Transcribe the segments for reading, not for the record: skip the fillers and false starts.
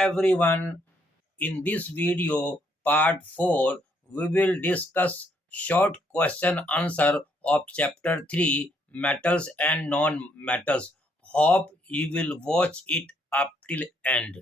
everyone. In this video, part 4, we will discuss short question answer of chapter 3, metals and non-metals. Hope you will watch it up till end.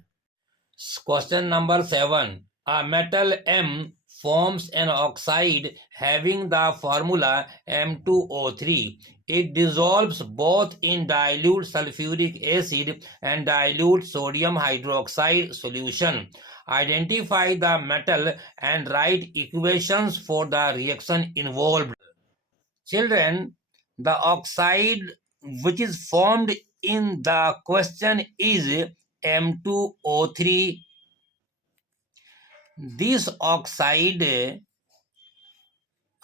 Question number 7. A metal M forms an oxide having the formula M2O3. It dissolves both in dilute sulfuric acid and dilute sodium hydroxide solution. Identify the metal and write equations for the reaction involved. Children, the oxide which is formed in the question is M2O3. This oxide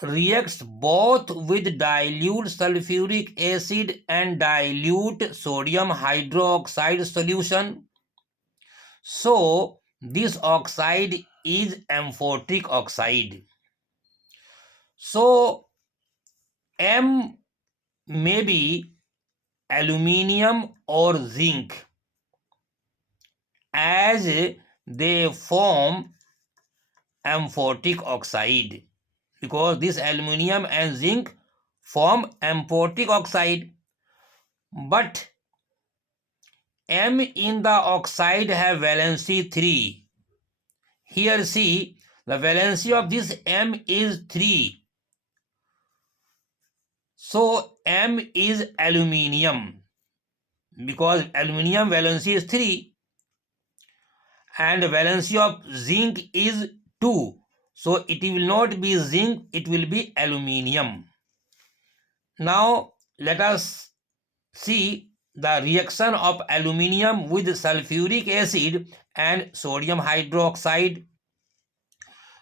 reacts both with dilute sulfuric acid and dilute sodium hydroxide solution. So, this oxide is amphoteric oxide. So, M may be aluminium or zinc, as they form amphoteric oxide, because this aluminium and zinc form amphoteric oxide. But M in the oxide have valency 3. Here see, the valency of this M is 3. So M is aluminium, because aluminium valency is 3 and the valency of zinc is 2. So it will not be zinc, it will be aluminium. Now let us see the reaction of aluminium with sulfuric acid and sodium hydroxide.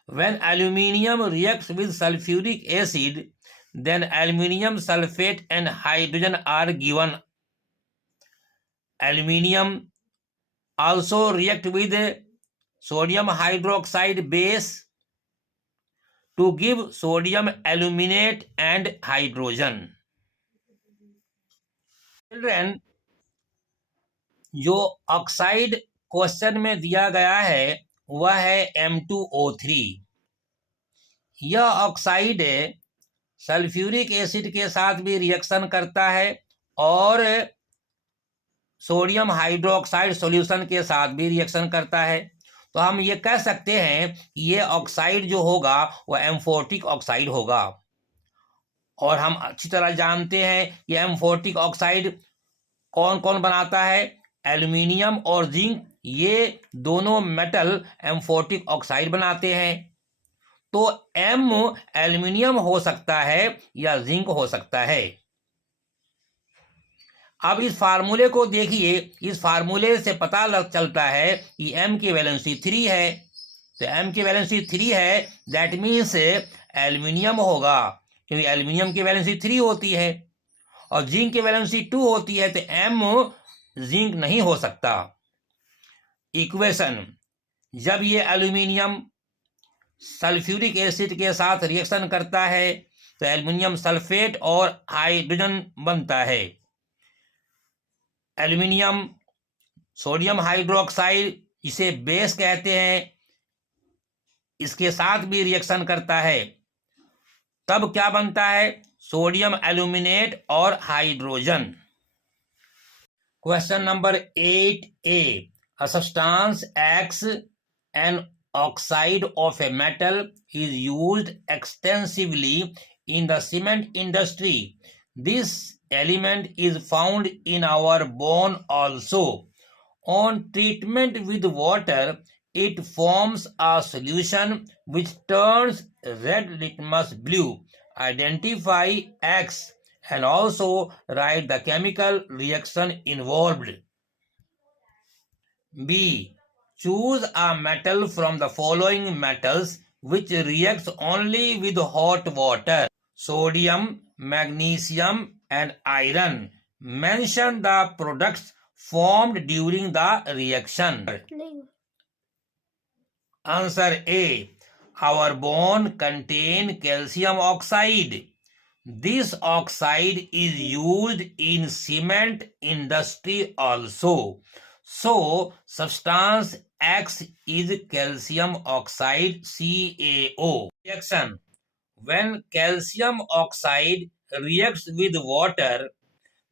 When aluminium reacts with sulfuric acid, then aluminium sulfate and hydrogen are given. Aluminium also react with sodium hydroxide base to give sodium aluminate and hydrogen. Children, जो oxide question में दिया गया है वह है M2O3. यह oxide sulphuric acid के साथ भी रिएक्शन करता है और सोडियम हाइड्रोक्साइड सॉल्यूशन के साथ भी रिएक्शन करता है. तो हम ये कह सकते हैं कि ये ऑक्साइड जो होगा वह एम्फोटिक ऑक्साइड होगा. और हम अच्छी तरह जानते हैं कि एम्फोटिक ऑक्साइड कौन कौन बनाता है. एल्यूमिनियम और जिंक, ये दोनों मेटल एम्फोटिक ऑक्साइड बनाते हैं. तो एम एल्यूमिनियम हो सकता है या जिंक हो सकता है. अब इस फार्मूले को देखिए. इस फार्मूले से पता चलता है कि एम की वैलेंसी 3 है. तो एम की वैलेंसी 3 है, दैट मीन्स एल्यूमिनियम होगा, क्योंकि एल्यूमिनियम की वैलेंसी 3 होती है और जिंक की वैलेंसी 2 होती है. तो एम जिंक नहीं हो सकता. इक्वेशन, जब ये एल्यूमिनियम सल्फ्यूरिक एसिड के साथ रिएक्शन करता है तो एल्यूमिनियम सल्फेट और हाइड्रोजन बनता है. एल्यूमिनियम सोडियम हाइड्रोक्साइड, इसे बेस कहते हैं, इसके साथ भी रिएक्शन करता है. तब क्या बनता है? सोडियम एल्यूमिनेट और hydrogen. Question number 8A. A substance X, an oxide of a metal, is used extensively in the cement industry. This element is found in our bone also. On treatment with water, it forms a solution which turns red litmus blue. Identify X and also write the chemical reaction involved. B. Choose a metal from the following metals which reacts only with hot water: sodium, magnesium, and iron. Mention the products formed during the reaction. Answer A. Our bone contain calcium oxide. This oxide is used in cement industry also. So, substance X is calcium oxide CaO. Reaction. When calcium oxide reacts with water,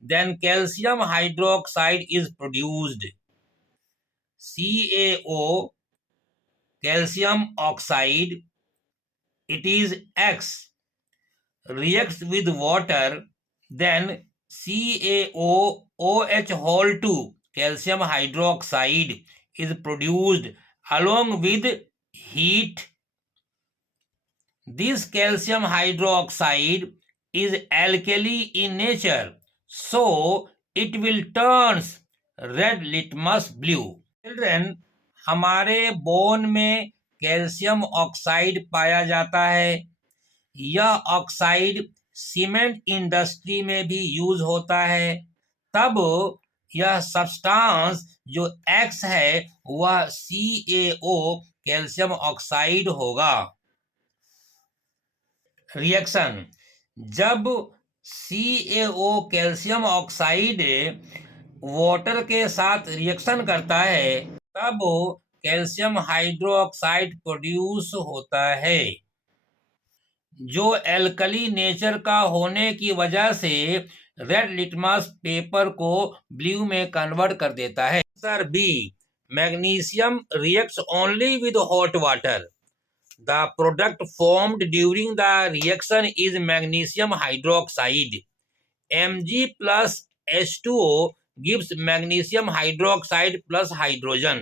then calcium hydroxide is produced. CaO, calcium oxide, it is X, reacts with water, then CaOOH whole 2, calcium hydroxide, is produced along with heat. This calcium hydroxide is alkali in nature, so it will turns red litmus blue. Children, हमारे bone में calcium oxide पाया जाता है। यह oxide cement industry में भी use होता है। तब यह सब्सटेंस जो X है वह CaO कैल्शियम ऑक्साइड होगा। रिएक्शन। जब CaO कैल्शियम ऑक्साइड वाटर के साथ रिएक्शन करता है तब कैल्शियम हाइड्रोक्साइड प्रोड्यूस होता है, जो एल्कली नेचर का होने की वजह से रेड लिटमस पेपर को ब्लू में कन्वर्ट कर देता है। Answer B, magnesium reacts only with hot water. The product formed during the reaction is magnesium hydroxide. Mg plus H2O gives magnesium hydroxide plus hydrogen.